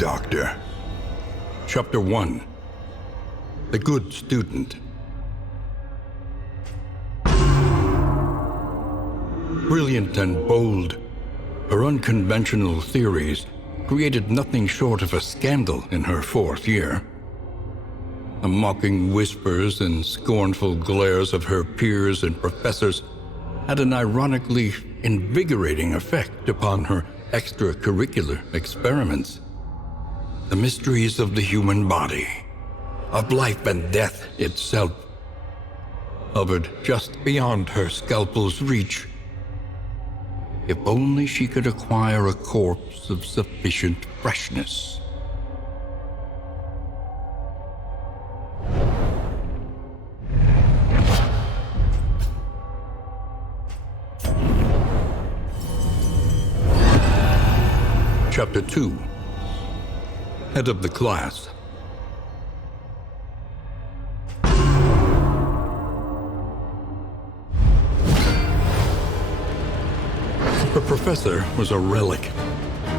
Doctor. Chapter 1. The Good Student. Brilliant and bold, her unconventional theories created nothing short of a scandal in her 4th year. The mocking whispers and scornful glares of her peers and professors had an ironically invigorating effect upon her extracurricular experiments. The mysteries of the human body, of life and death itself, hovered just beyond her scalpel's reach. If only she could acquire a corpse of sufficient freshness. Chapter 2. Head of the Class. Her professor was a relic,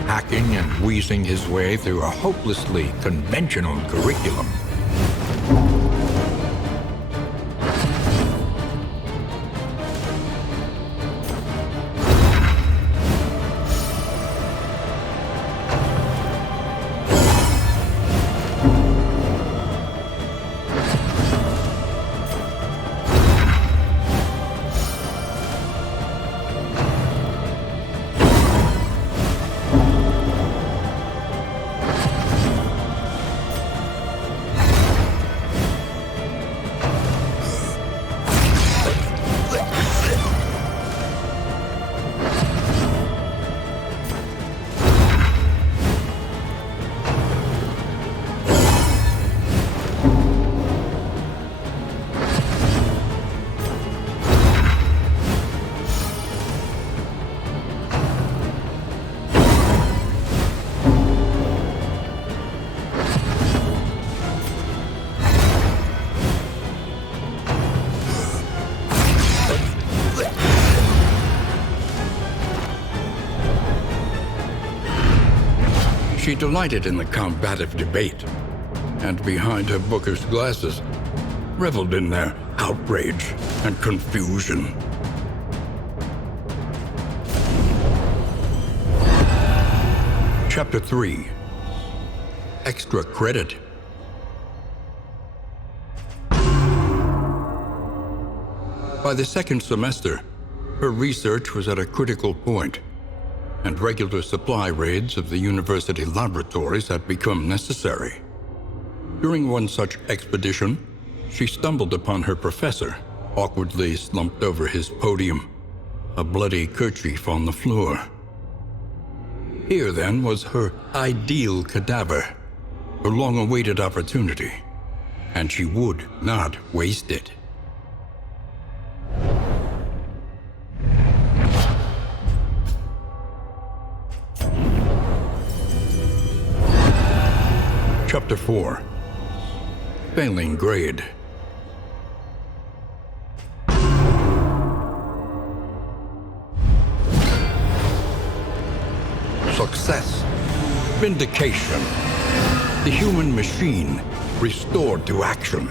hacking and wheezing his way through a hopelessly conventional curriculum. She delighted in the combative debate, and behind her bookish glasses, reveled in their outrage and confusion. Chapter 3. Extra Credit. By the 2nd semester, her research was at a critical point, and regular supply raids of the university laboratories had become necessary. During one such expedition, she stumbled upon her professor, awkwardly slumped over his podium, a bloody kerchief on the floor. Here, then, was her ideal cadaver, her long-awaited opportunity, and she would not waste it. Chapter 4. Failing Grade. Success. Vindication. The human machine restored to action.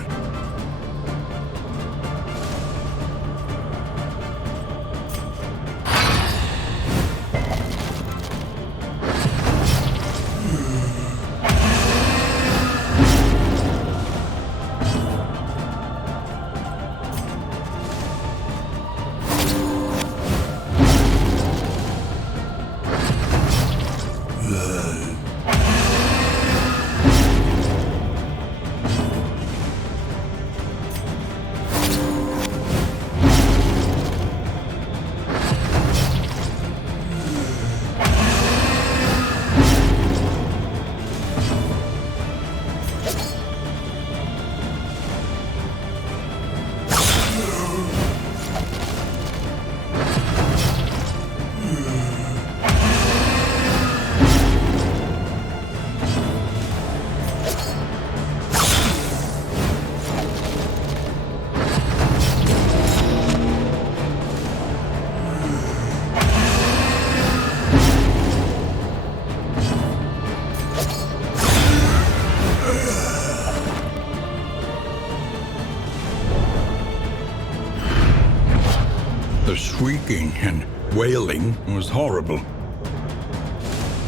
shrieking and wailing was horrible.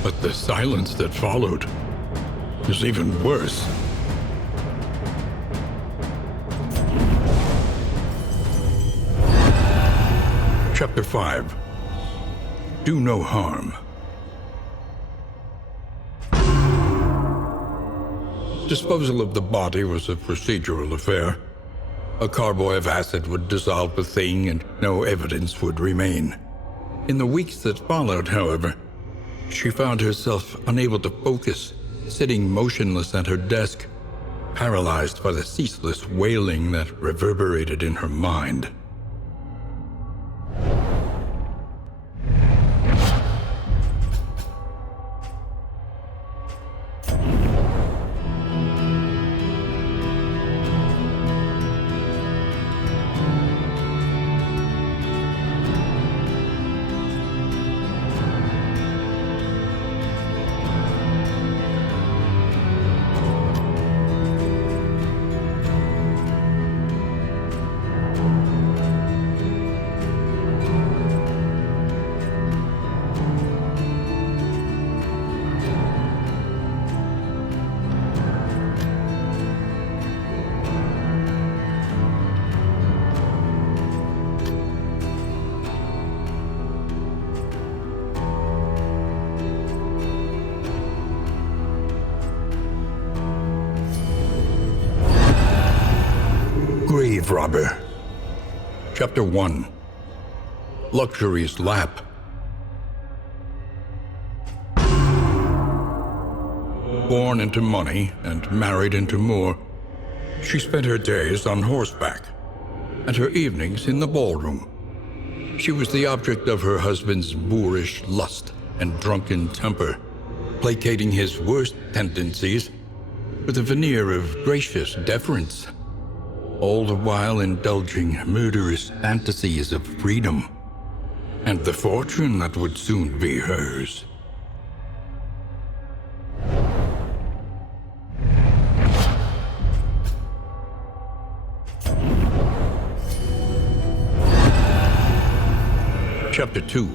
But the silence that followed was even worse. Chapter 5. Do No Harm. Disposal of the body was a procedural affair. A carboy of acid would dissolve the thing and no evidence would remain. In the weeks that followed, however, she found herself unable to focus, sitting motionless at her desk, paralyzed by the ceaseless wailing that reverberated in her mind. Grave Robber. Chapter 1. Luxury's Lap. Born into money and married into more, she spent her days on horseback and her evenings in the ballroom. She was the object of her husband's boorish lust and drunken temper, placating his worst tendencies with a veneer of gracious deference, all the while indulging murderous fantasies of freedom and the fortune that would soon be hers. Chapter 2.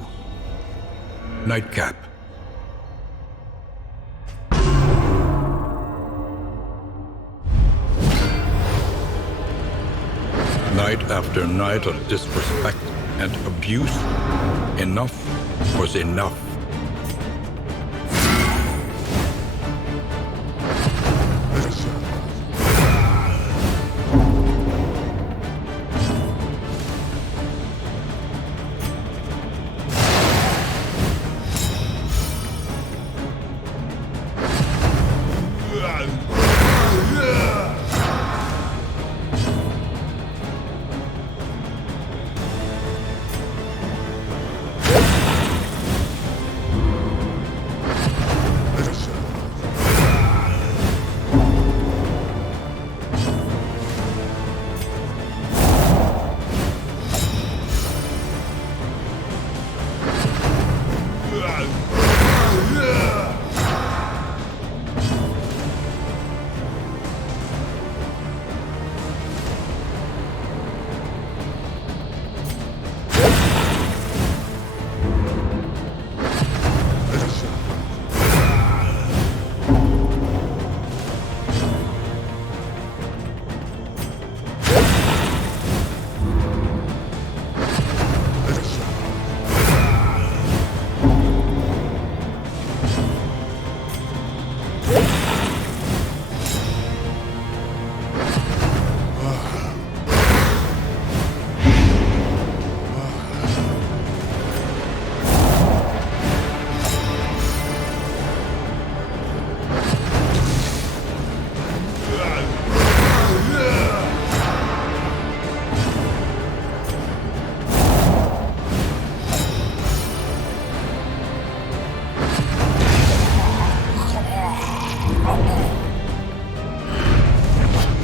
Nightcap. Night after night of disrespect and abuse, enough was enough.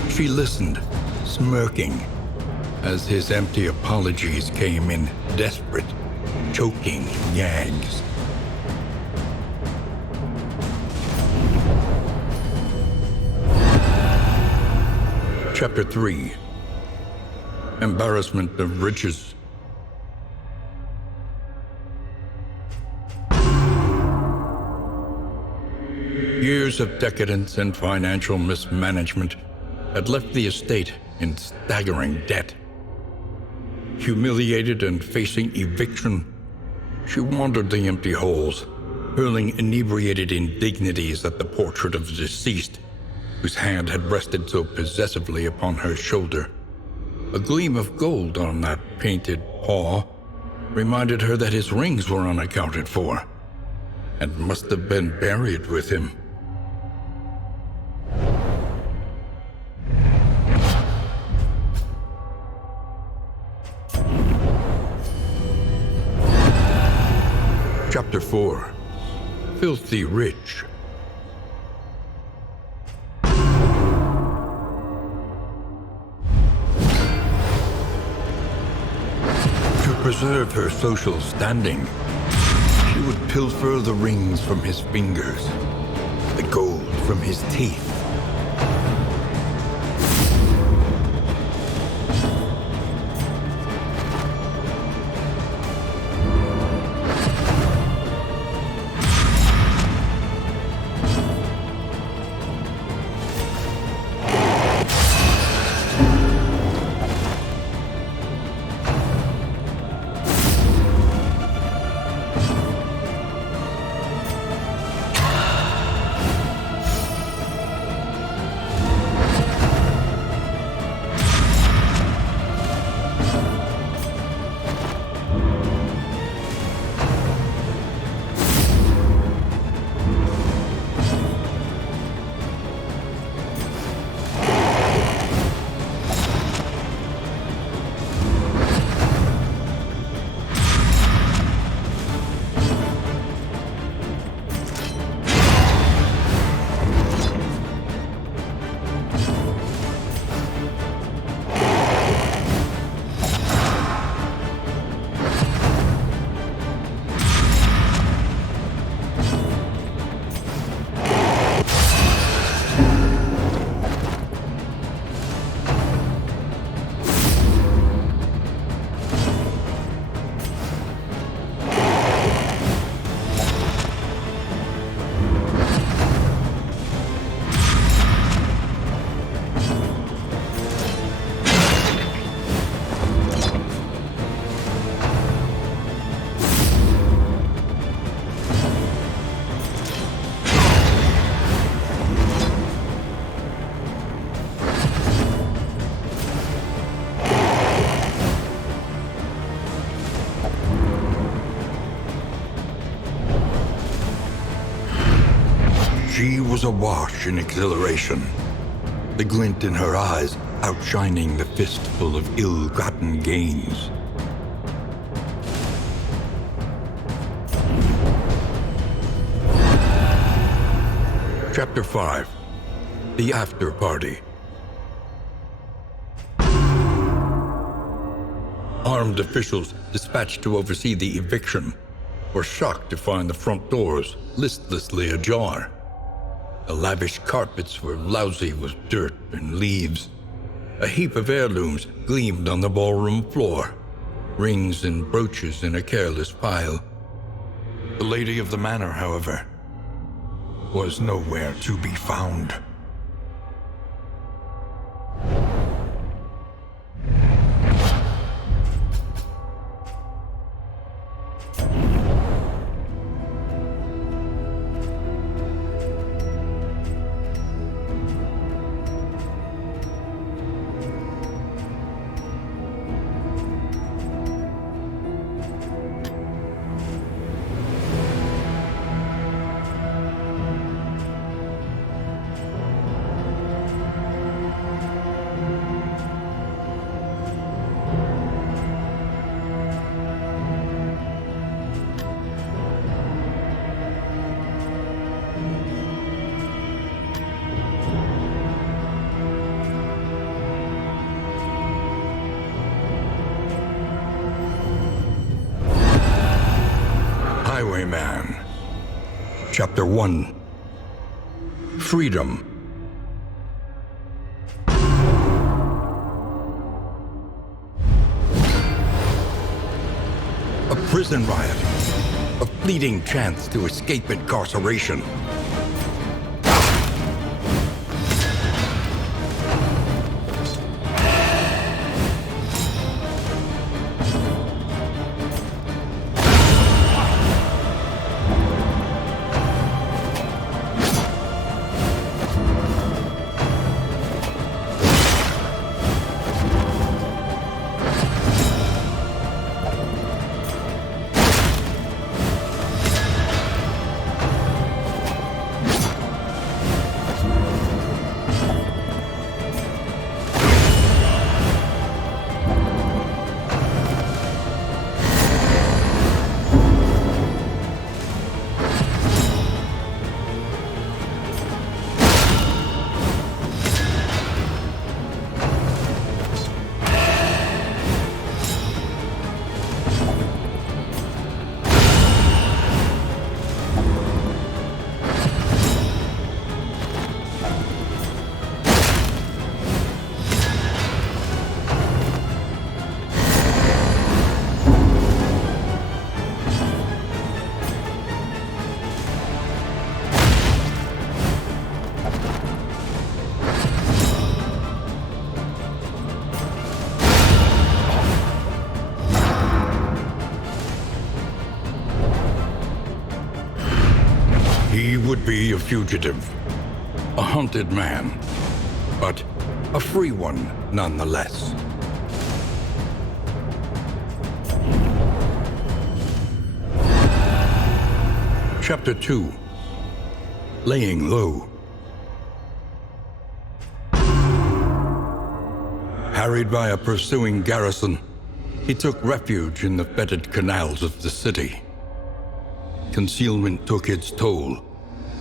She listened, smirking, as his empty apologies came in desperate, choking gags. Chapter 3. Embarrassment of Riches. Years of decadence and financial mismanagement had left the estate in staggering debt. Humiliated and facing eviction, she wandered the empty halls, hurling inebriated indignities at the portrait of the deceased, whose hand had rested so possessively upon her shoulder. A gleam of gold on that painted paw reminded her that his rings were unaccounted for, and must have been buried with him. Chapter 4. Filthy Rich. To preserve her social standing, she would pilfer the rings from his fingers, the gold from his teeth. She was awash in exhilaration, the glint in her eyes outshining the fistful of ill-gotten gains. Chapter 5. The Afterparty. Armed officials dispatched to oversee the eviction were shocked to find the front doors listlessly ajar. The lavish carpets were lousy with dirt and leaves. A heap of heirlooms gleamed on the ballroom floor, rings and brooches in a careless pile. The lady of the manor, however, was nowhere to be found. Highwayman. Chapter 1. Freedom. A prison riot. A fleeting chance to escape incarceration. He would be a fugitive, a hunted man, but a free one nonetheless. Chapter 2. Laying Low. Harried by a pursuing garrison, he took refuge in the fetid canals of the city. Concealment took its toll,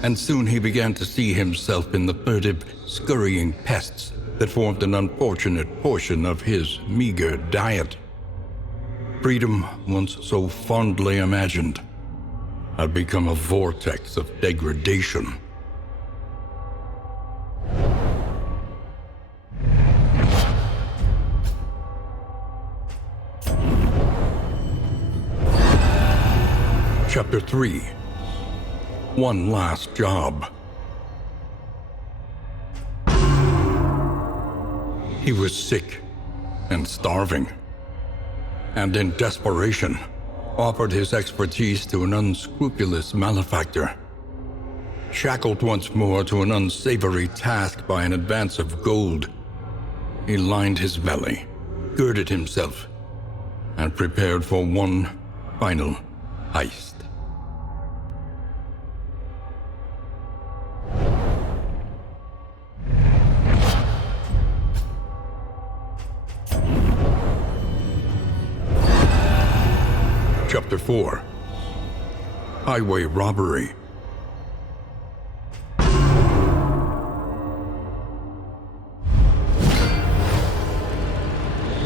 and soon he began to see himself in the furtive, scurrying pests that formed an unfortunate portion of his meager diet. Freedom, once so fondly imagined, had become a vortex of degradation. Chapter 3. One Last Job. He was sick and starving, and in desperation, offered his expertise to an unscrupulous malefactor. Shackled once more to an unsavory task by an advance of gold, he lined his belly, girded himself, and prepared for one final heist. Chapter 4. Highway Robbery.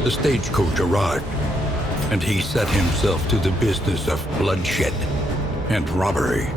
The stagecoach arrived, and he set himself to the business of bloodshed and robbery.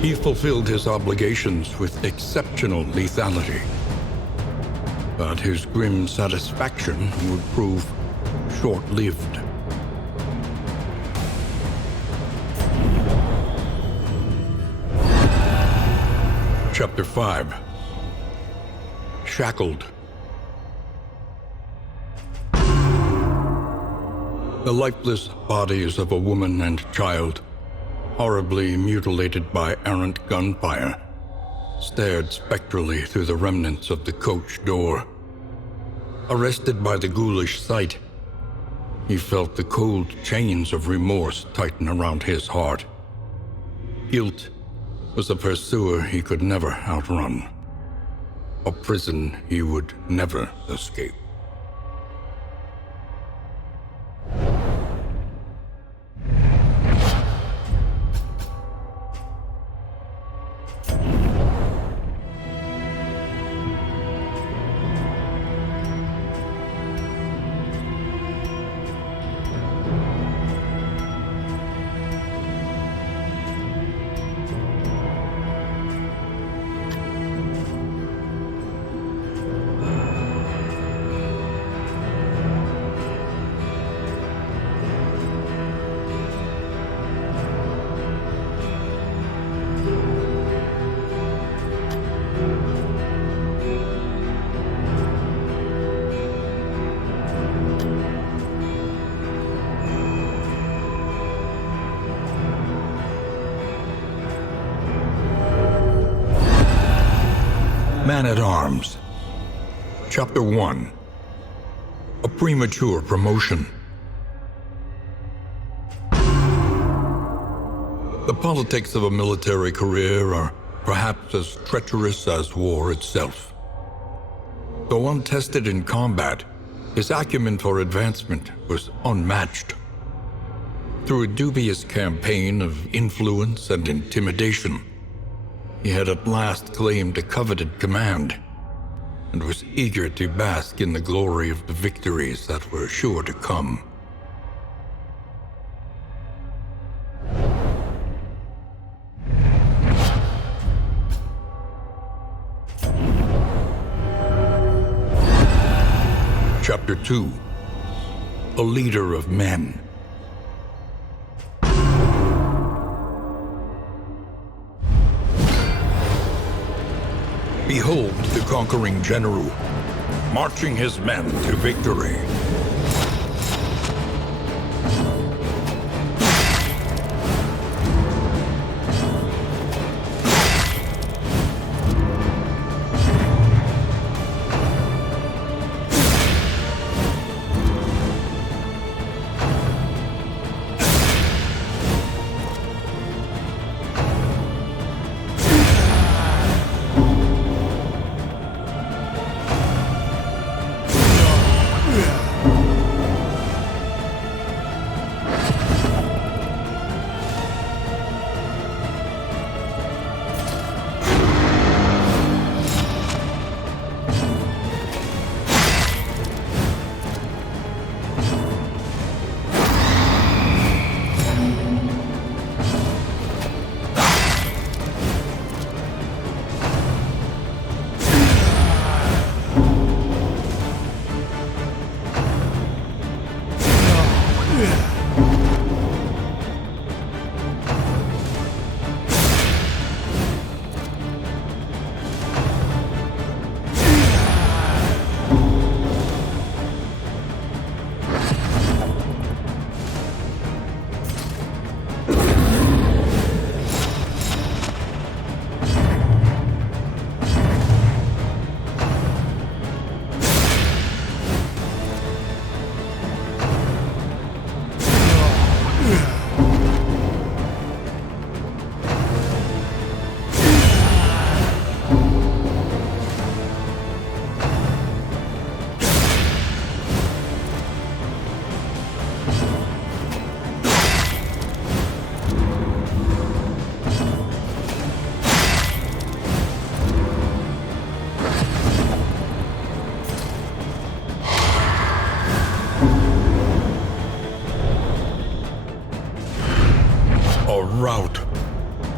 He fulfilled his obligations with exceptional lethality, but his grim satisfaction would prove short-lived. Chapter 5. Shackled. The lifeless bodies of a woman and child, horribly mutilated by errant gunfire, stared spectrally through the remnants of the coach door. Arrested by the ghoulish sight, he felt the cold chains of remorse tighten around his heart. Guilt was a pursuer he could never outrun, a prison he would never escape. Man-at-Arms. Chapter 1. A Premature Promotion. The politics of a military career are perhaps as treacherous as war itself. Though untested in combat, his acumen for advancement was unmatched. Through a dubious campaign of influence and intimidation, he had at last claimed a coveted command, and was eager to bask in the glory of the victories that were sure to come. Chapter 2. A Leader of Men. Behold the conquering general, marching his men to victory.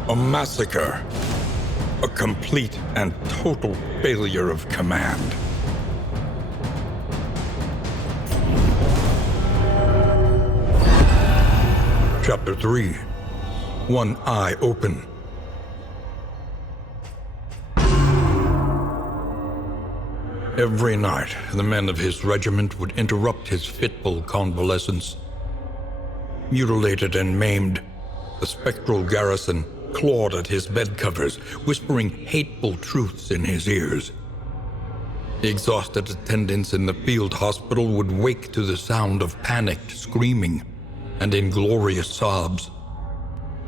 A massacre. A complete and total failure of command. Chapter 3. One Eye Open. Every night, the men of his regiment would interrupt his fitful convalescence. Mutilated and maimed, the spectral garrison clawed at his bed covers, whispering hateful truths in his ears. The exhausted attendants in the field hospital would wake to the sound of panicked screaming and inglorious sobs.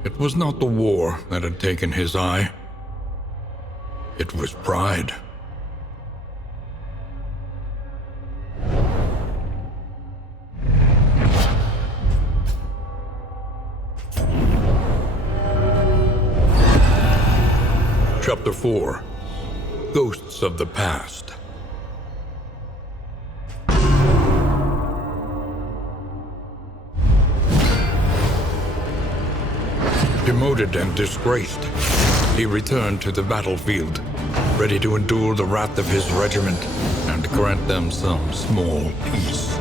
It was not the war that had taken his eye. It was pride. Chapter 4. Ghosts of the Past. Demoted and disgraced, he returned to the battlefield, ready to endure the wrath of his regiment and grant them some small peace.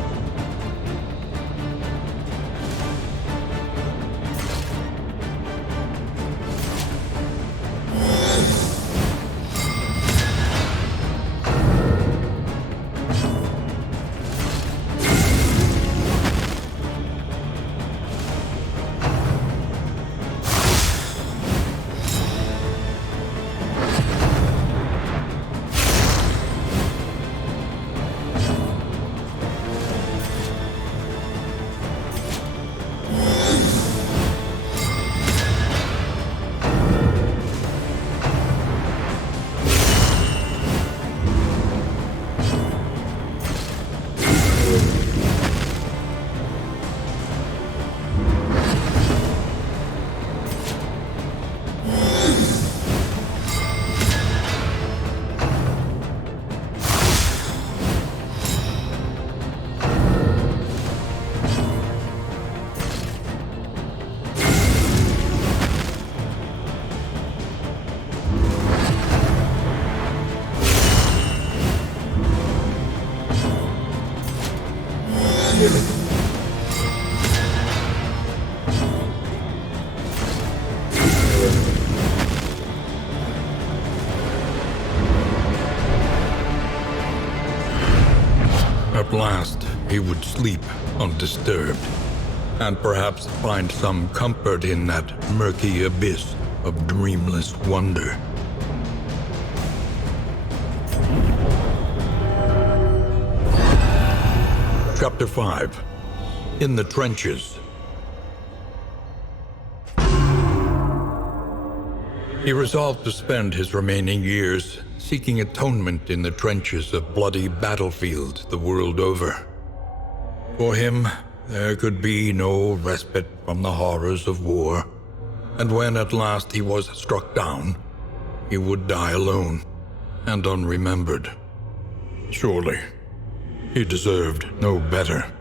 At last, he would sleep undisturbed, and perhaps find some comfort in that murky abyss of dreamless wonder. Chapter 5. In the Trenches. He resolved to spend his remaining years seeking atonement in the trenches of bloody battlefields the world over. For him, there could be no respite from the horrors of war, and when at last he was struck down, he would die alone and unremembered. Surely, he deserved no better.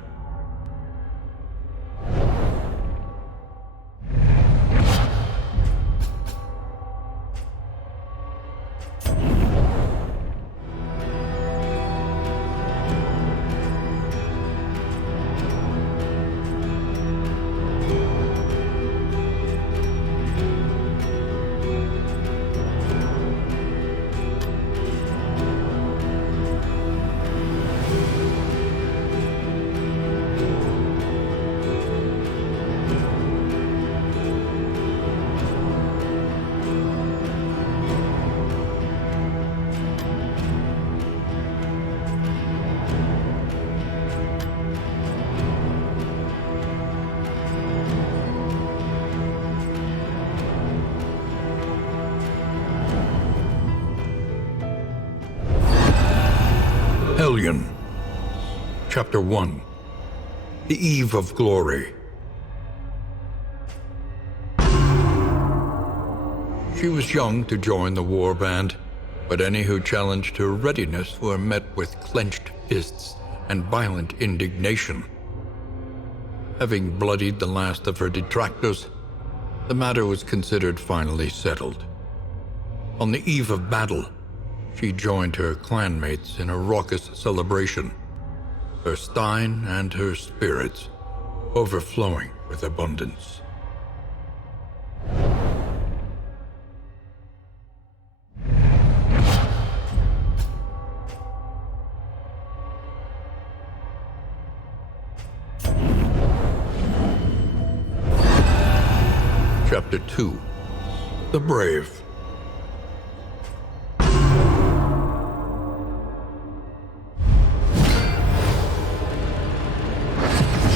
Hellion. Chapter 1. The Eve of Glory. She was young to join the warband, but any who challenged her readiness were met with clenched fists and violent indignation. Having bloodied the last of her detractors, the matter was considered finally settled. On the eve of battle, she joined her clanmates in a raucous celebration, her stein and her spirits overflowing with abundance. Chapter 2. The Brave.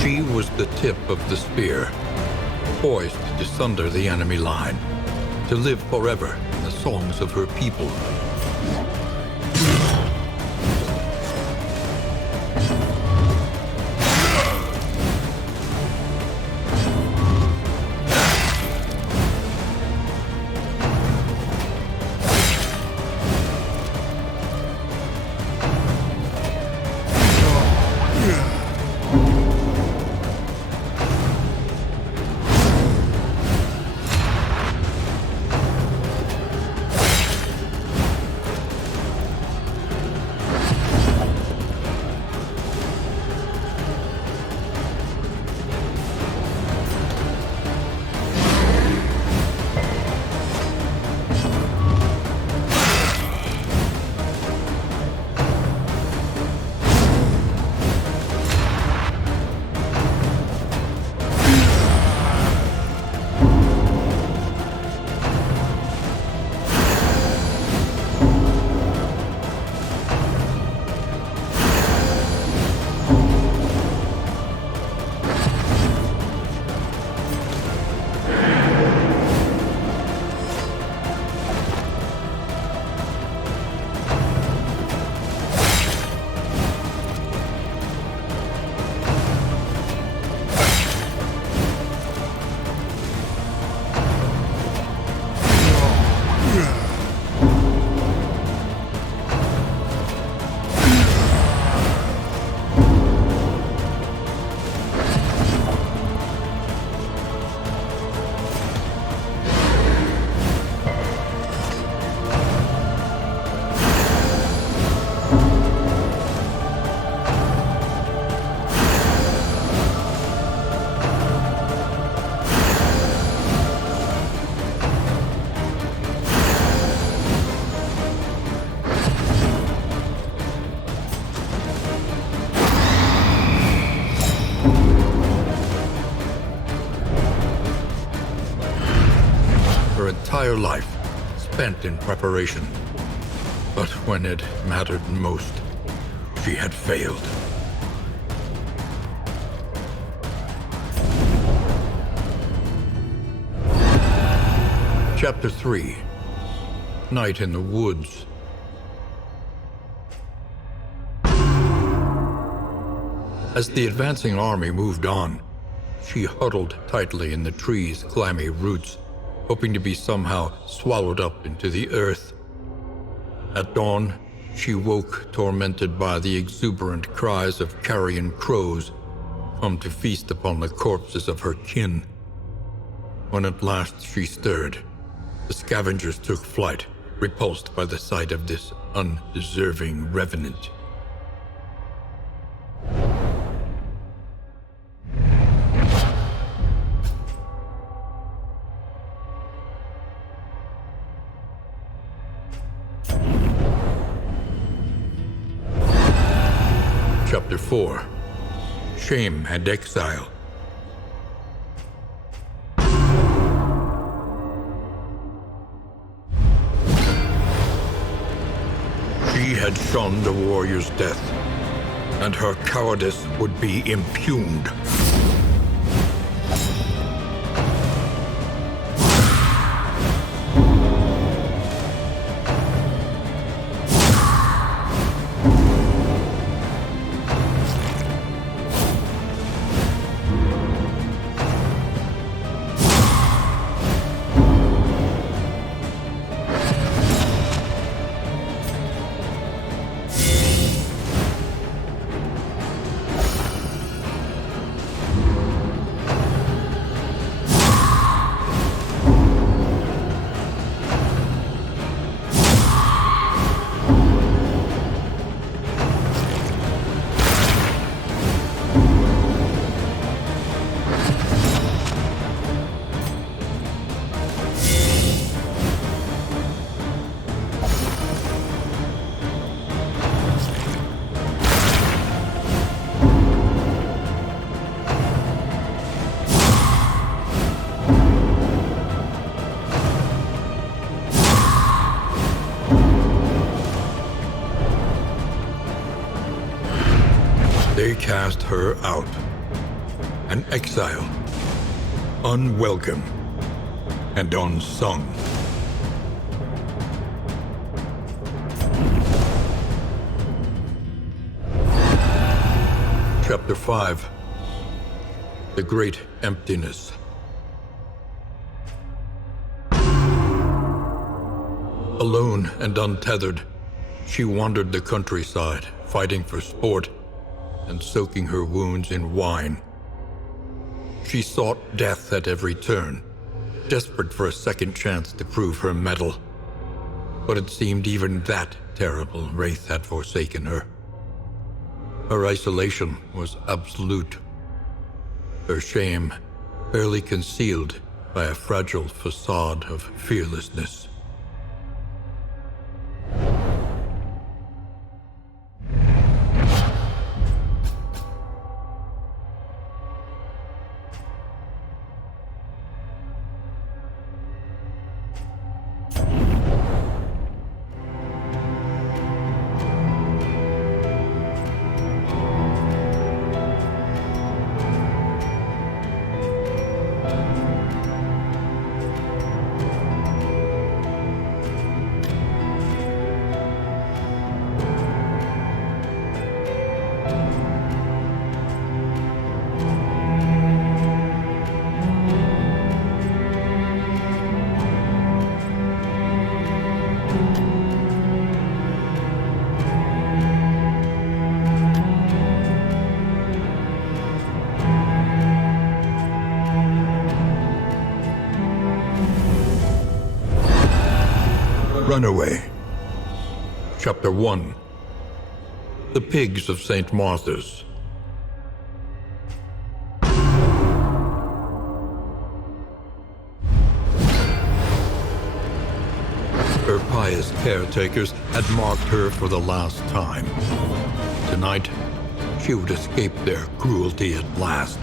She was the tip of the spear, poised to sunder the enemy line, to live forever in the songs of her people. entire life spent in preparation. But when it mattered most, she had failed. Chapter 3. Night in the Woods. As the advancing army moved on, she huddled tightly in the tree's clammy roots, hoping to be somehow swallowed up into the earth. At dawn, she woke tormented by the exuberant cries of carrion crows, come to feast upon the corpses of her kin. When at last she stirred, the scavengers took flight, repulsed by the sight of this undeserving revenant. Chapter 4. Shame and Exile. She had shunned a warrior's death, and her cowardice would be impugned. They cast her out, an exile, unwelcome and unsung. Chapter 5. The Great Emptiness. Alone and untethered, she wandered the countryside, fighting for sport and soaking her wounds in wine. She sought death at every turn, desperate for a second chance to prove her mettle. But it seemed even that terrible wraith had forsaken her. Her isolation was absolute. Her shame barely concealed by a fragile facade of fearlessness. Runaway. Chapter 1. The Pigs of St. Martha's. Her pious caretakers had marked her for the last time. Tonight, she would escape their cruelty at last.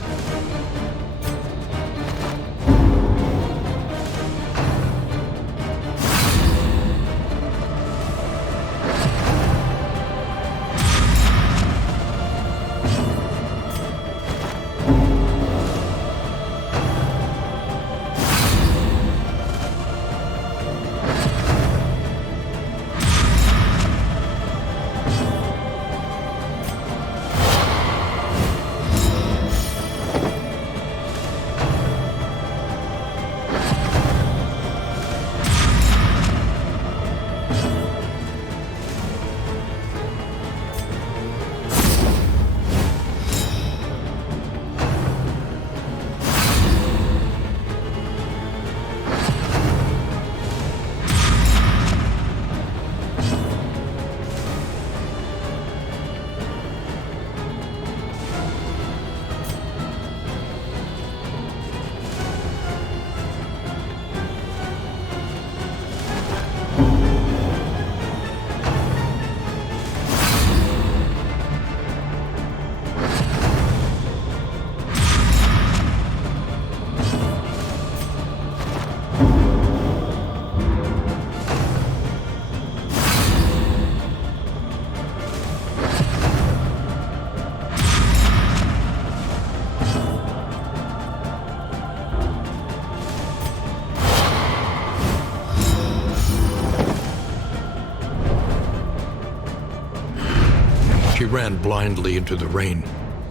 She ran blindly into the rain,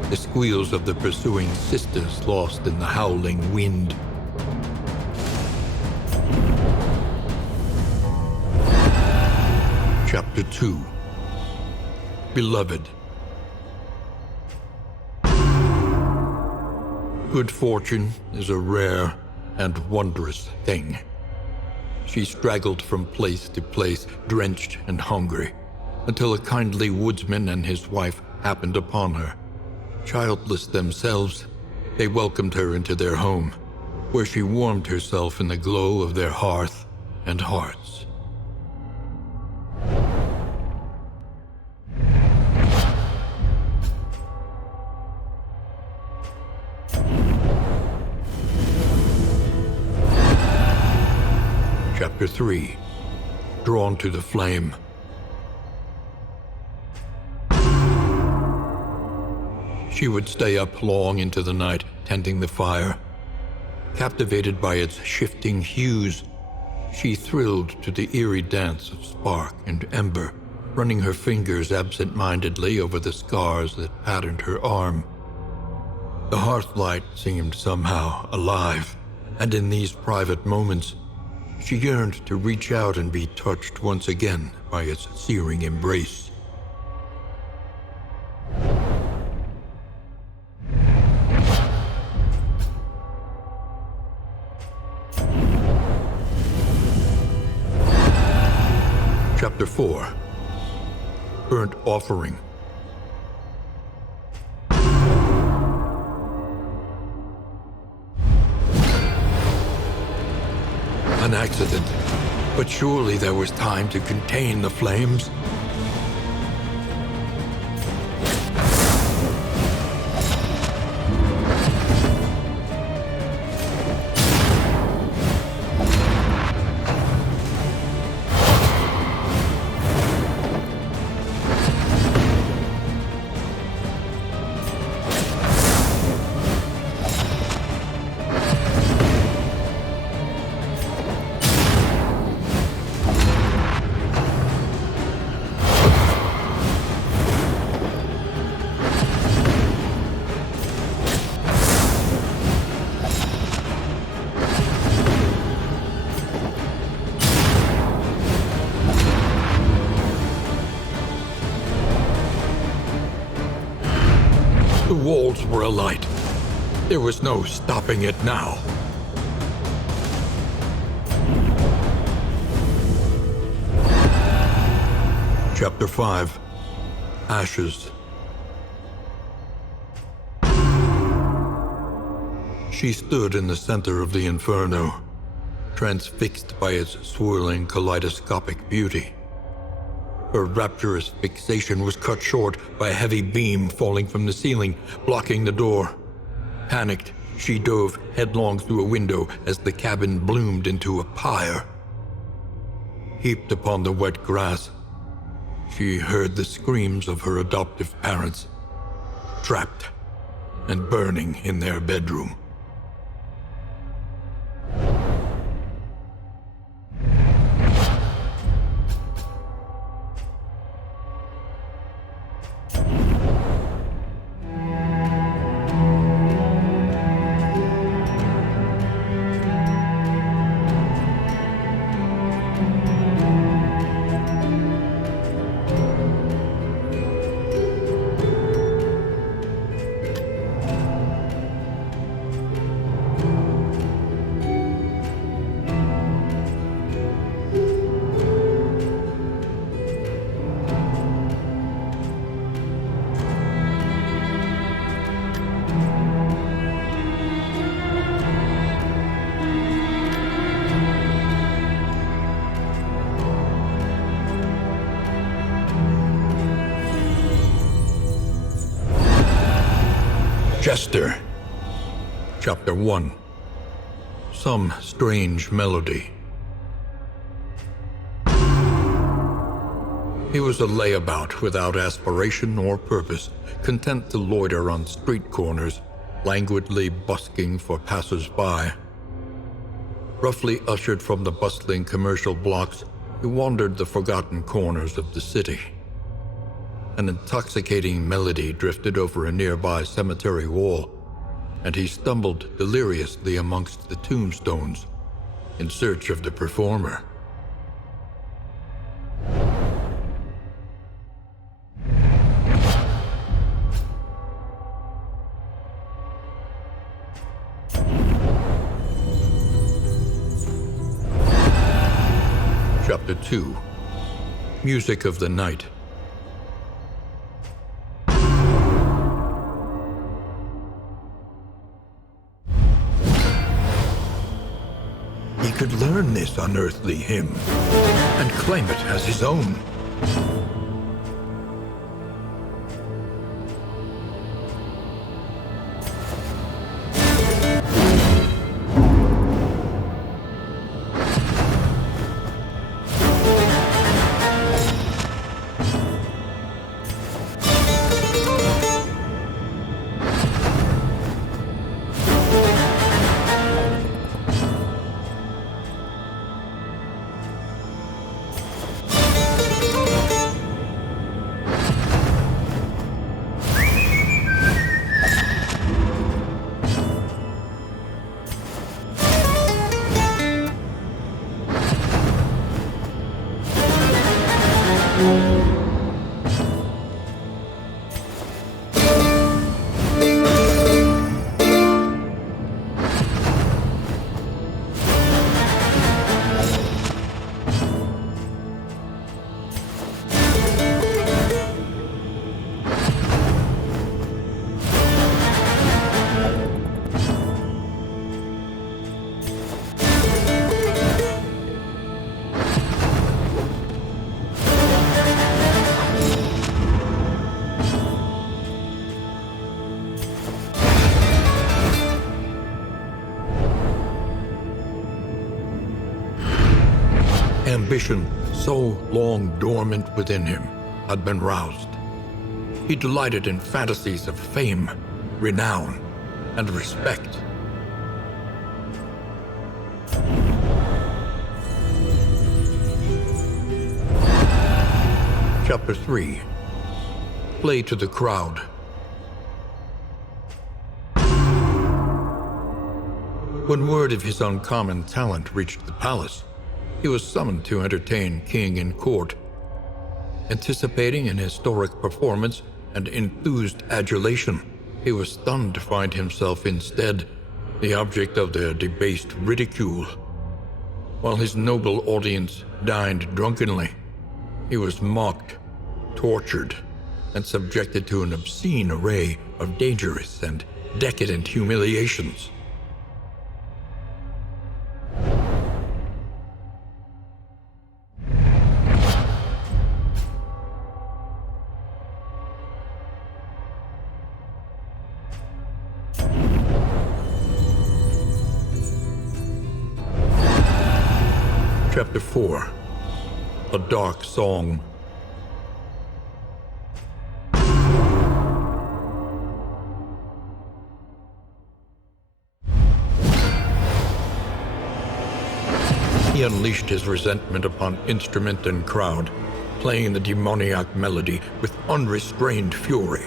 the squeals of the pursuing sisters lost in the howling wind. Chapter 2. Beloved. Good fortune is a rare and wondrous thing. She straggled from place to place, drenched and hungry, until a kindly woodsman and his wife happened upon her. Childless themselves, they welcomed her into their home, where she warmed herself in the glow of their hearth and hearts. Chapter 3. Drawn to the Flame. She would stay up long into the night, tending the fire. Captivated by its shifting hues, she thrilled to the eerie dance of spark and ember, running her fingers absent-mindedly over the scars that patterned her arm. The hearthlight seemed somehow alive, and in these private moments, she yearned to reach out and be touched once again by its searing embrace. Chapter 4. Burnt Offering. An accident, but surely there was time to contain the flames. The walls were alight. There was no stopping it now. Chapter 5. Ashes. She stood in the center of the inferno, transfixed by its swirling kaleidoscopic beauty. Her rapturous fixation was cut short by a heavy beam falling from the ceiling, blocking the door. Panicked, she dove headlong through a window as the cabin bloomed into a pyre. Heaped upon the wet grass, she heard the screams of her adoptive parents, trapped and burning in their bedroom. Jester. Chapter 1. Some strange melody. He was a layabout without aspiration or purpose, content to loiter on street corners, languidly busking for passers-by. Roughly ushered from the bustling commercial blocks, he wandered the forgotten corners of the city. An intoxicating melody drifted over a nearby cemetery wall, and he stumbled deliriously amongst the tombstones in search of the performer. Chapter 2. Music of the Night. He could learn this unearthly hymn and claim it as his own. Ambition, so long dormant within him, had been roused. He delighted in fantasies of fame, renown, and respect. Chapter 3. Play to the Crowd. When word of his uncommon talent reached the palace, he was summoned to entertain king and court. Anticipating an historic performance and enthused adulation, he was stunned to find himself instead the object of their debased ridicule. While his noble audience dined drunkenly, he was mocked, tortured, and subjected to an obscene array of dangerous and decadent humiliations. Chapter 4. A Dark Song. He unleashed his resentment upon instrument and crowd, playing the demoniac melody with unrestrained fury.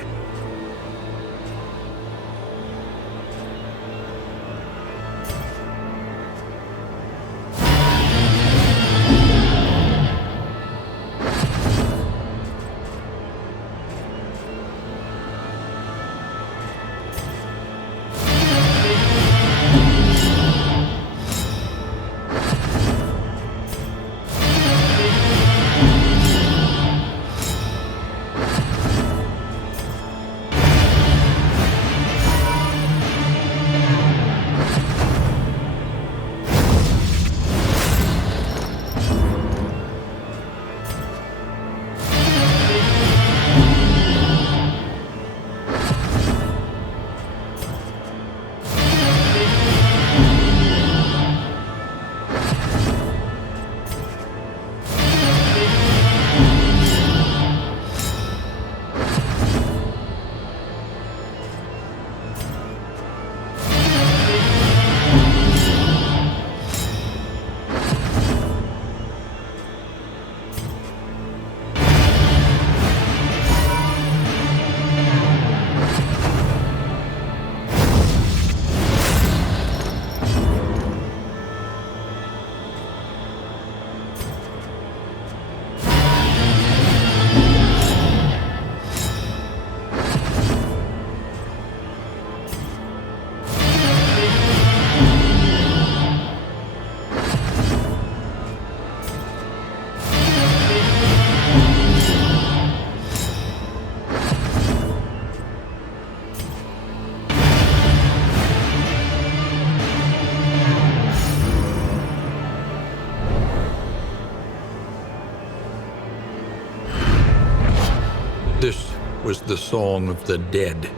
This was the song of the dead,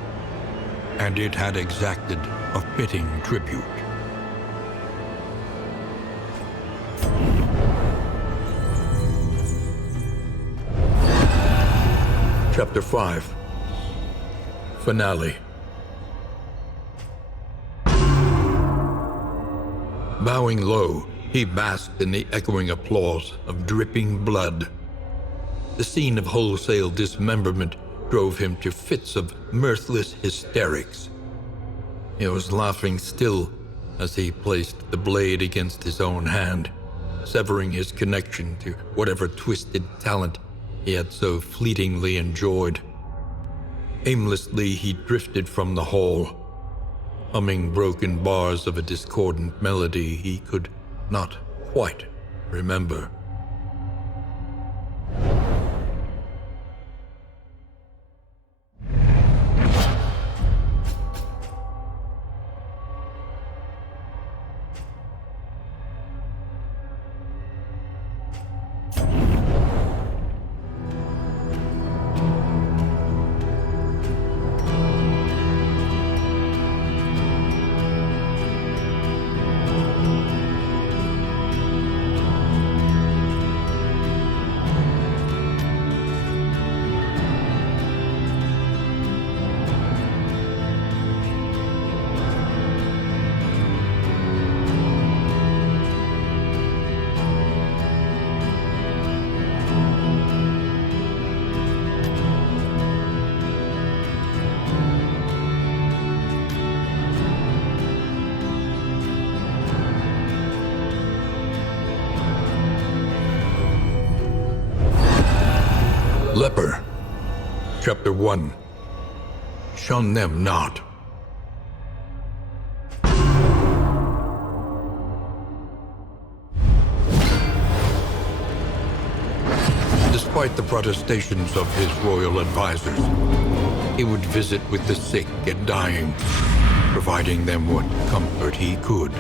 and it had exacted a fitting tribute. Chapter 5. Finale. Bowing low, he basked in the echoing applause of dripping blood. The scene of wholesale dismemberment drove him to fits of mirthless hysterics. He was laughing still as he placed the blade against his own hand, severing his connection to whatever twisted talent he had so fleetingly enjoyed. Aimlessly, he drifted from the hall, humming broken bars of a discordant melody he could not quite remember. Leper. Chapter 1. Shun Them Not. Despite the protestations of his royal advisors, he would visit with the sick and dying, providing them what comfort he could.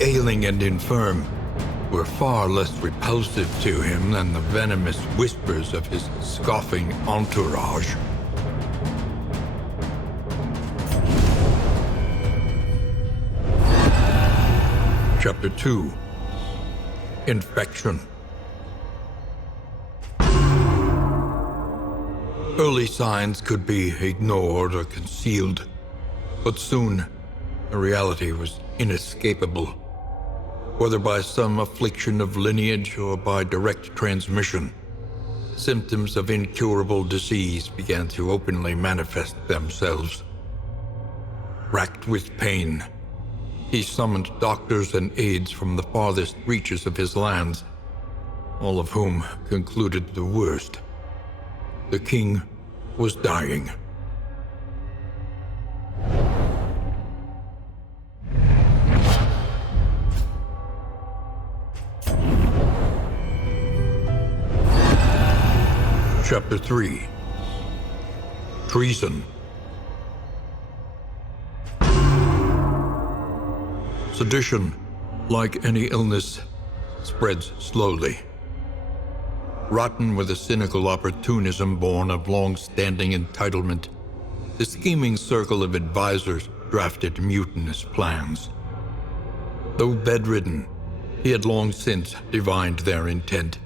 the ailing and infirm were far less repulsive to him than the venomous whispers of his scoffing entourage. Chapter 2. Infection. Early signs could be ignored or concealed, but soon the reality was inescapable, whether by some affliction of lineage or by direct transmission. Symptoms of incurable disease began to openly manifest themselves. Racked with pain, he summoned doctors and aides from the farthest reaches of his lands, all of whom concluded the worst. The king was dying. Chapter 3. Treason. Sedition, like any illness, spreads slowly. Rotten with a cynical opportunism born of long-standing entitlement, the scheming circle of advisors drafted mutinous plans. Though bedridden, he had long since divined their intent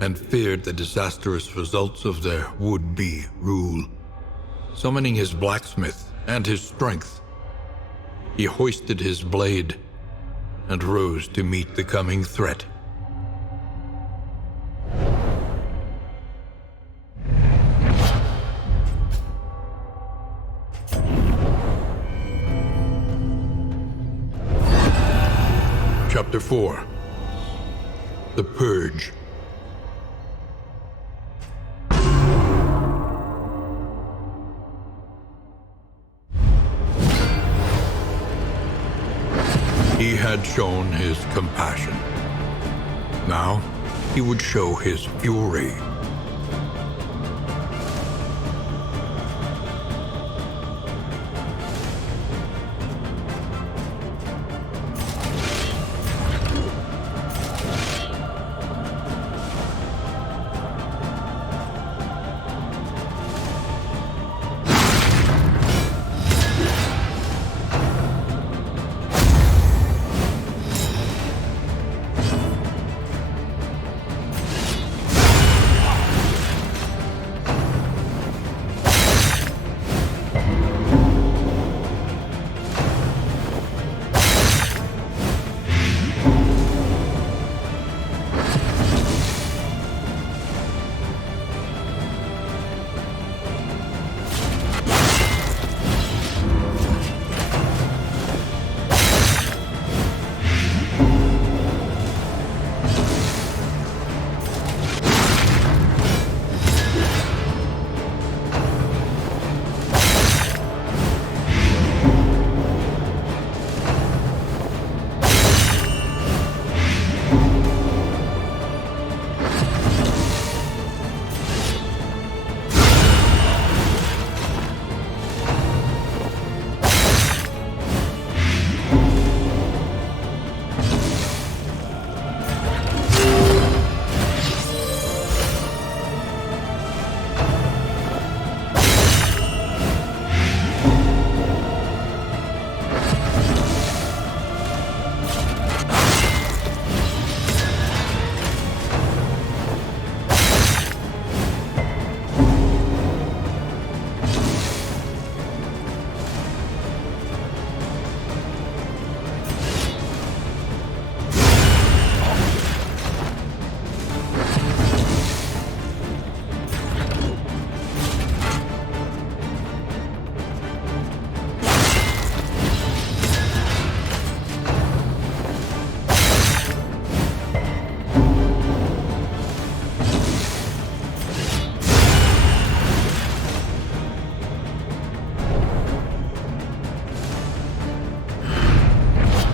and feared the disastrous results of their would-be rule. Summoning his blacksmith and his strength, he hoisted his blade and rose to meet the coming threat. Chapter 4. The Purge. He had shown his compassion. Now, he would show his fury.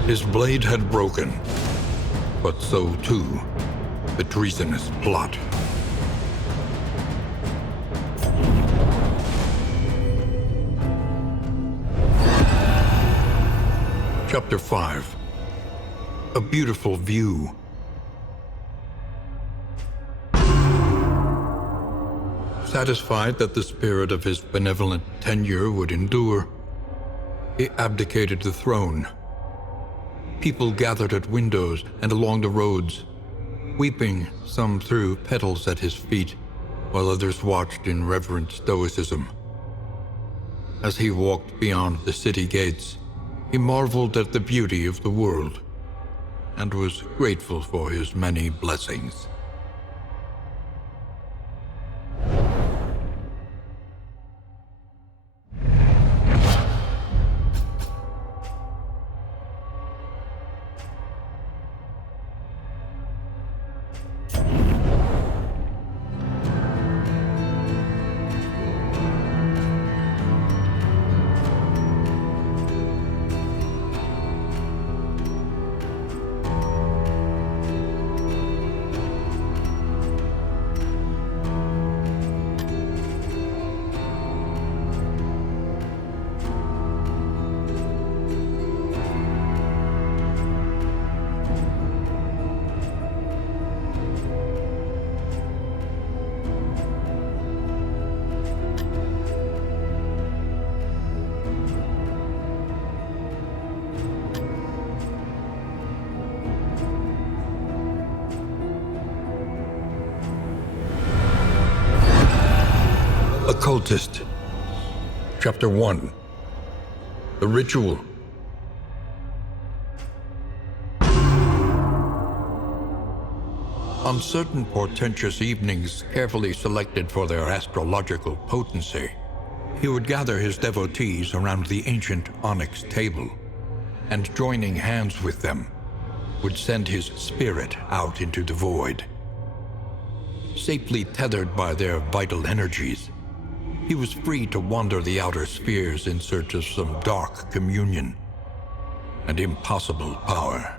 His blade had broken, but so too the treasonous plot. Chapter 5. a beautiful view. Satisfied that the spirit of his benevolent tenure would endure, he abdicated the throne. People gathered at windows and along the roads, weeping. Some threw petals at his feet, while others watched in reverent stoicism. As he walked beyond the city gates, he marveled at the beauty of the world and was grateful for his many blessings. Occultist. Chapter 1. The Ritual. On certain portentous evenings carefully selected for their astrological potency, he would gather his devotees around the ancient onyx table, and joining hands with them, would send his spirit out into the void. Safely tethered by their vital energies, he was free to wander the outer spheres in search of some dark communion and impossible power.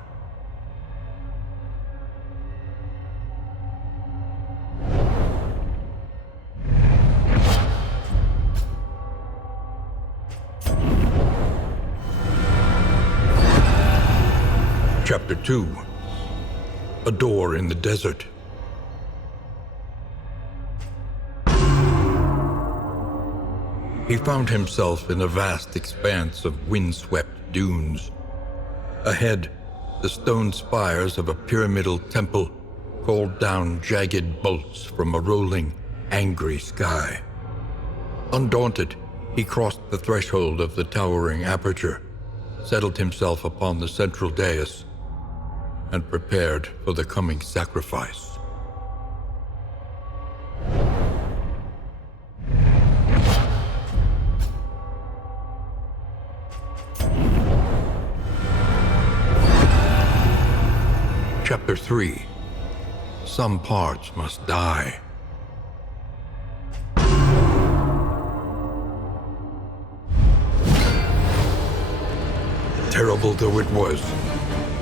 Chapter 2. A Door in the Desert. He found himself in a vast expanse of windswept dunes. Ahead, the stone spires of a pyramidal temple called down jagged bolts from a rolling, angry sky. Undaunted, he crossed the threshold of the towering aperture, settled himself upon the central dais, and prepared for the coming sacrifice. Chapter 3. Some parts must die. Terrible though it was,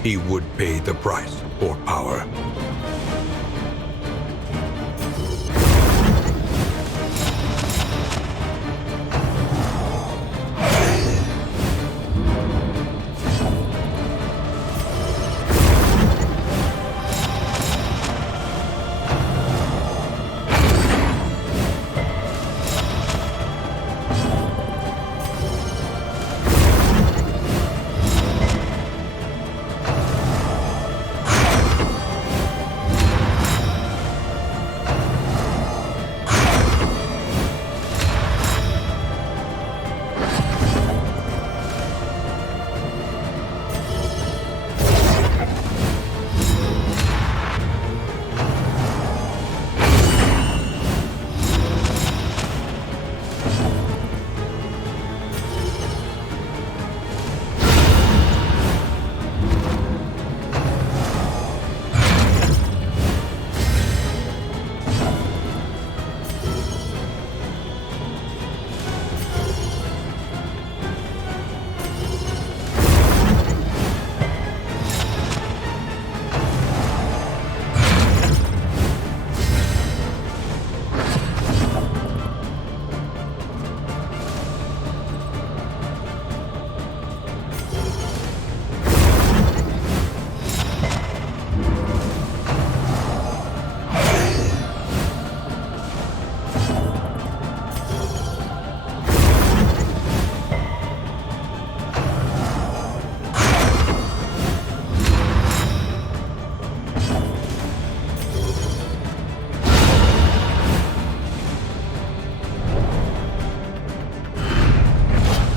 he would pay the price for power.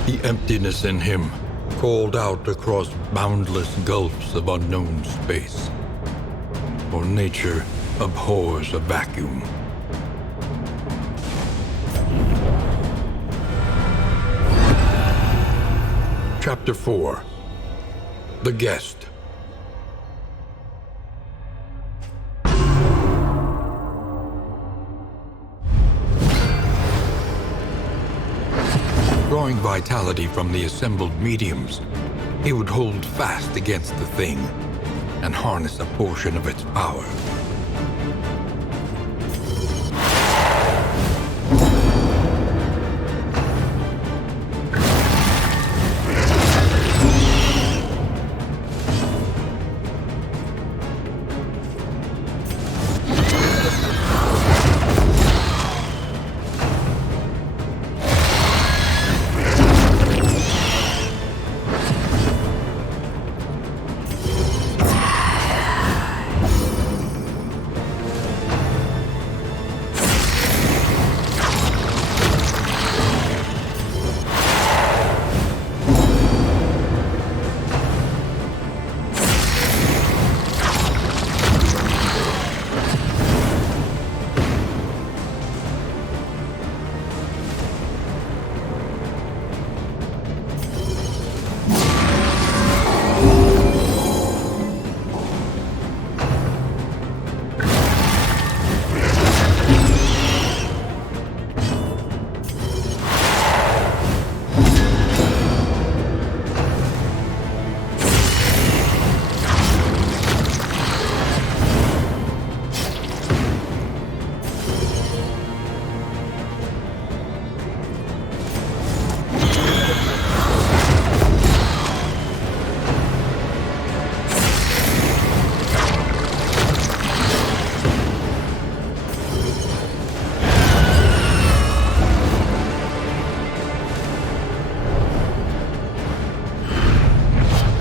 The emptiness in him called out across boundless gulfs of unknown space. For nature abhors a vacuum. Chapter 4. The Guest. Drawing vitality from the assembled mediums, he would hold fast against the thing and harness a portion of its power.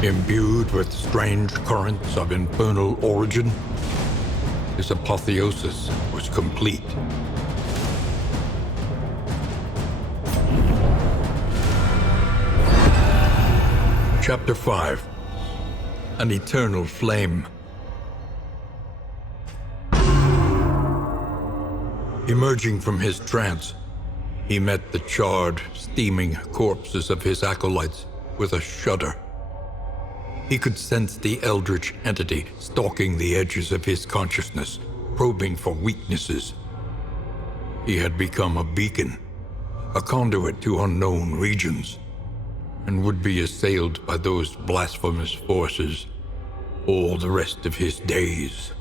Imbued with strange currents of infernal origin, his apotheosis was complete. Chapter 5. An Eternal Flame. Emerging from his trance, he met the charred, steaming corpses of his acolytes with a shudder. He could sense the eldritch entity stalking the edges of his consciousness, probing for weaknesses. He had become a beacon, a conduit to unknown regions, and would be assailed by those blasphemous forces all the rest of his days.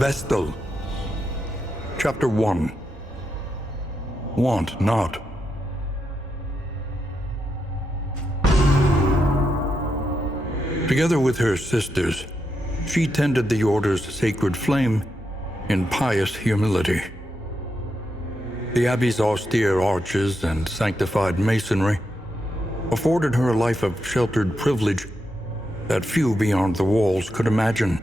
Vestal. Chapter 1. Want not. Together with her sisters, she tended the Order's sacred flame in pious humility. The Abbey's austere arches and sanctified masonry afforded her a life of sheltered privilege that few beyond the walls could imagine.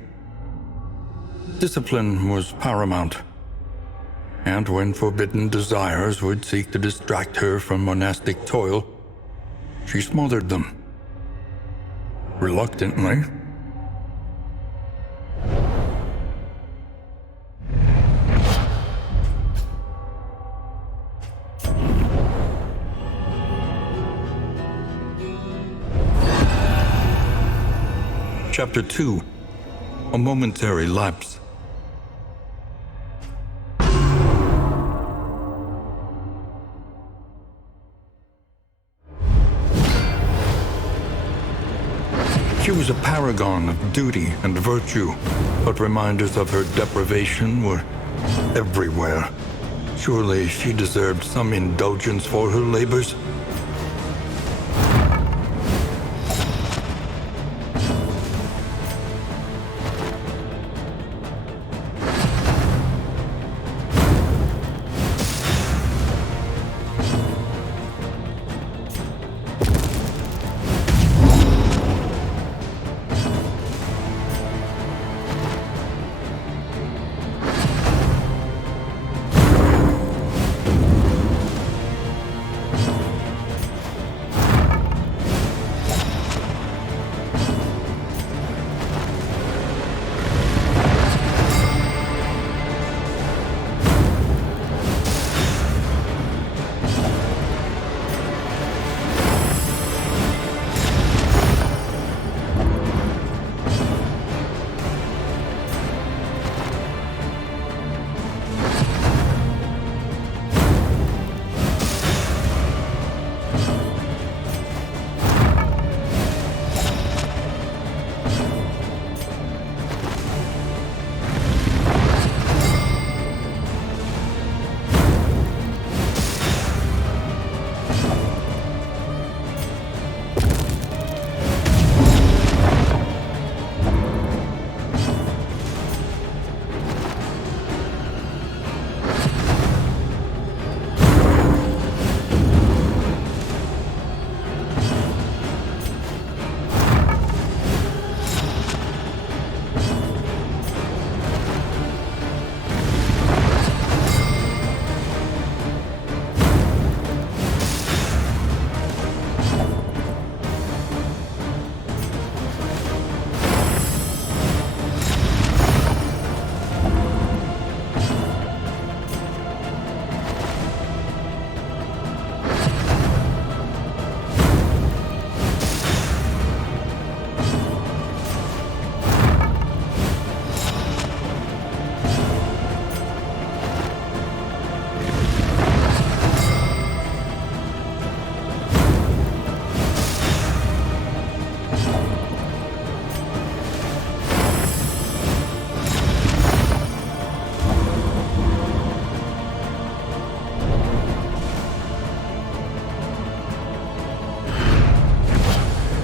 Discipline was paramount, and when forbidden desires would seek to distract her from monastic toil, she smothered them. Reluctantly. Chapter 2. A Momentary Lapse. She was a paragon of duty and virtue, but reminders of her deprivation were everywhere. Surely she deserved some indulgence for her labors.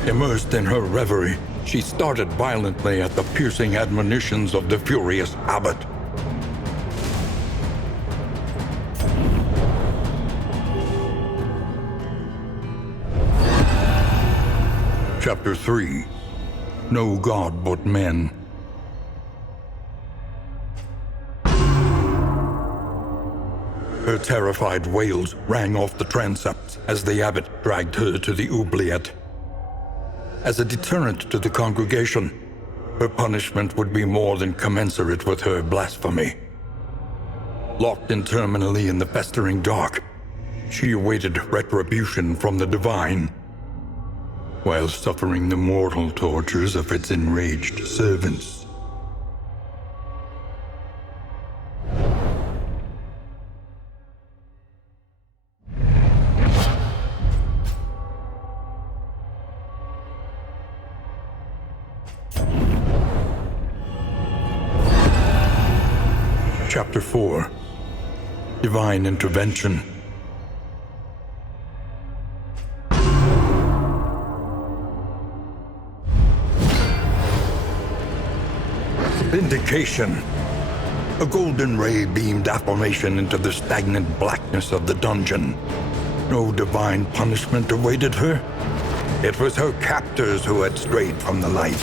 Immersed in her reverie, she started violently at the piercing admonitions of the furious abbot. Chapter 3. No God but Men. Her terrified wails rang off the transepts as the abbot dragged her to the oubliette. As a deterrent to the congregation, her punishment would be more than commensurate with her blasphemy. Locked interminably in the festering dark, she awaited retribution from the divine, while suffering the mortal tortures of its enraged servants. Chapter 4. Divine Intervention. Vindication. A golden ray beamed affirmation into the stagnant blackness of the dungeon. No divine punishment awaited her. It was her captors who had strayed from the light.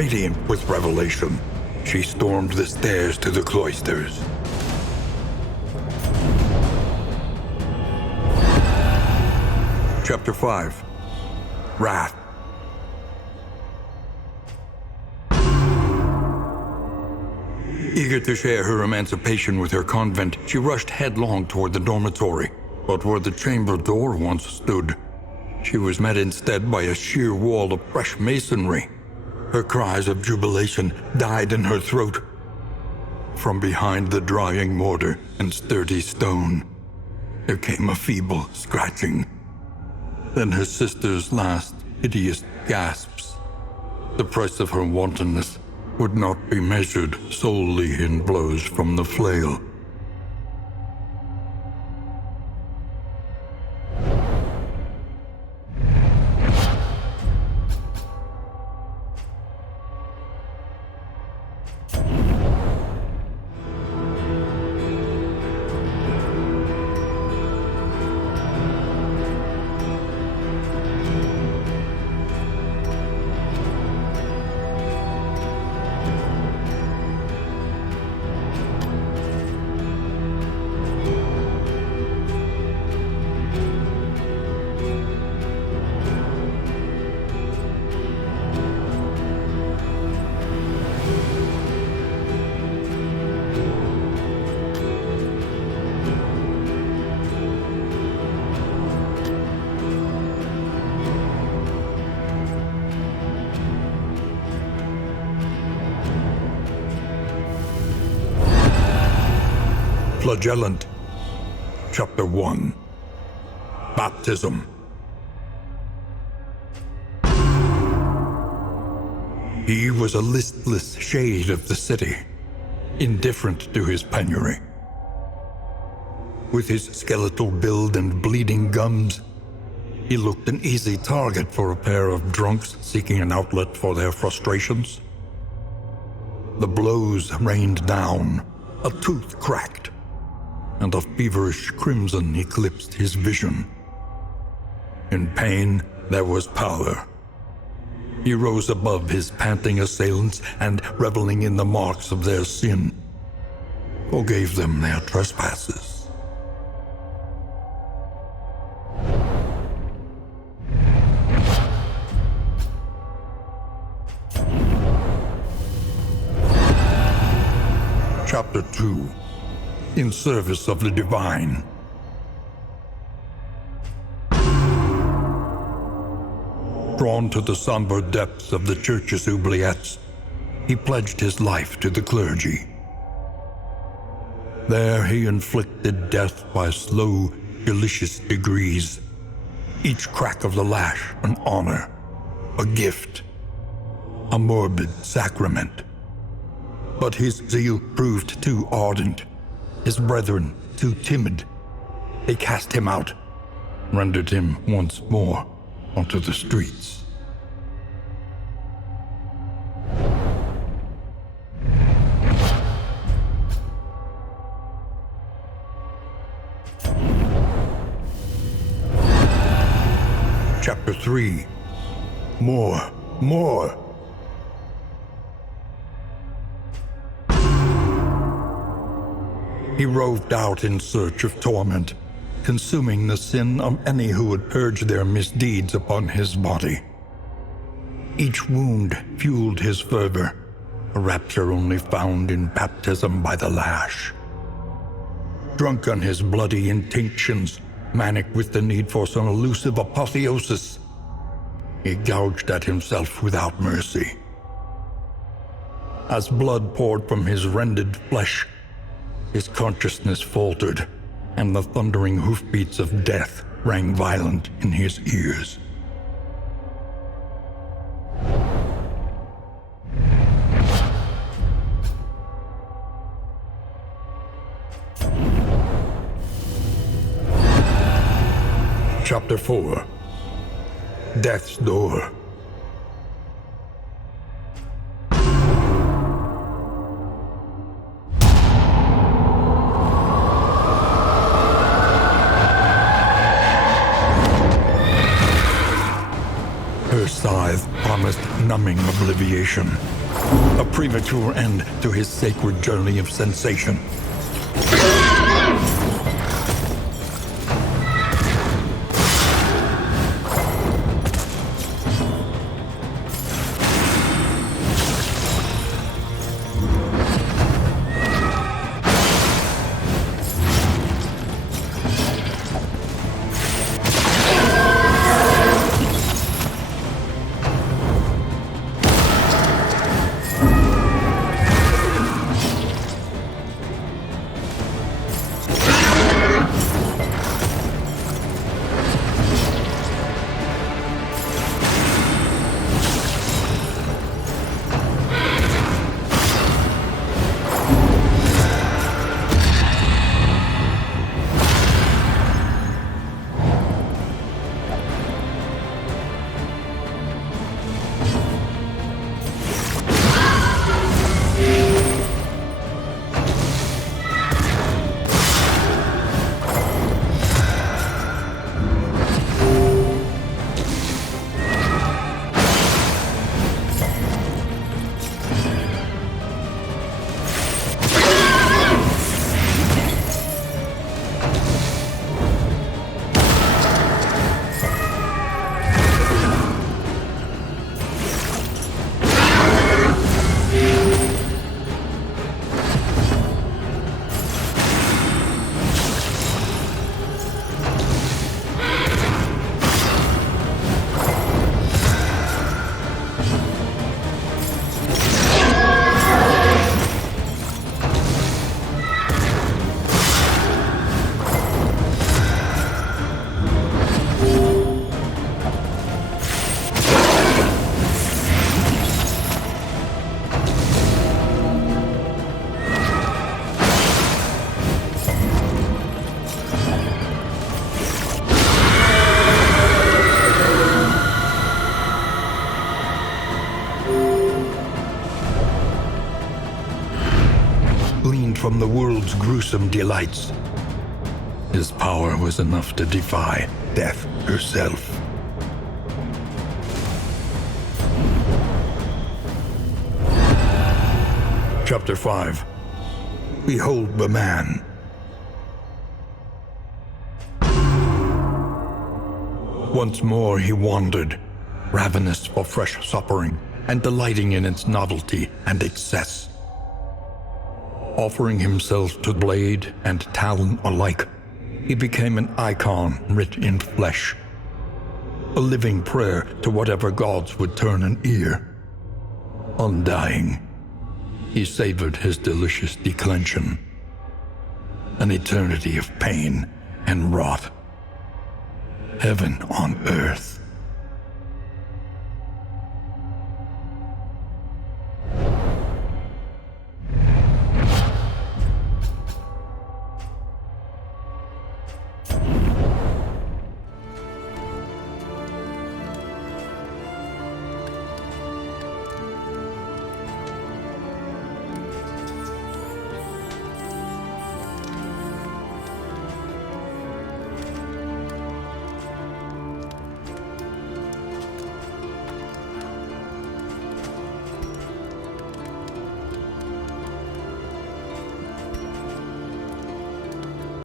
Radiant with revelation, she stormed the stairs to the cloisters. Chapter 5. Wrath. Eager to share her emancipation with her convent, she rushed headlong toward the dormitory. But where the chamber door once stood, she was met instead by a sheer wall of fresh masonry. Her cries of jubilation died in her throat. From behind the drying mortar and sturdy stone, there came a feeble scratching. Then her sister's last hideous gasps. The price of her wantonness would not be measured solely in blows from the flail. Flagellant. Chapter 1. Baptism. He was a listless shade of the city, indifferent to his penury. With his skeletal build and bleeding gums, he looked an easy target for a pair of drunks seeking an outlet for their frustrations. The blows rained down, a tooth cracked, and a feverish crimson eclipsed his vision. In pain, there was power. He rose above his panting assailants and, reveling in the marks of their sin, forgave them their trespasses. Chapter 2. In service of the divine. Drawn to the somber depths of the church's oubliettes, he pledged his life to the clergy. There he inflicted death by slow, delicious degrees, each crack of the lash an honor, a gift, a morbid sacrament. But his zeal proved too ardent, his brethren too timid. They cast him out, rendered him once more onto the streets. Chapter 3. More. He roved out in search of torment, consuming the sin of any who would purge their misdeeds upon his body. Each wound fueled his fervor, a rapture only found in baptism by the lash. Drunk on his bloody intinctions, manic with the need for some elusive apotheosis, he gouged at himself without mercy. As blood poured from his rended flesh, his consciousness faltered, and the thundering hoofbeats of death rang violent in his ears. Chapter 4. Death's Door. Her scythe promised numbing obliviation. A premature end to his sacred journey of sensation. From the world's gruesome delights. His power was enough to defy death herself. Chapter 5. Behold the Man. Once more he wandered, ravenous for fresh suffering and delighting in its novelty and excess. Offering himself to blade and talon alike, he became an icon writ in flesh. A living prayer to whatever gods would turn an ear. Undying, he savored his delicious declension. An eternity of pain and wrath. Heaven on earth.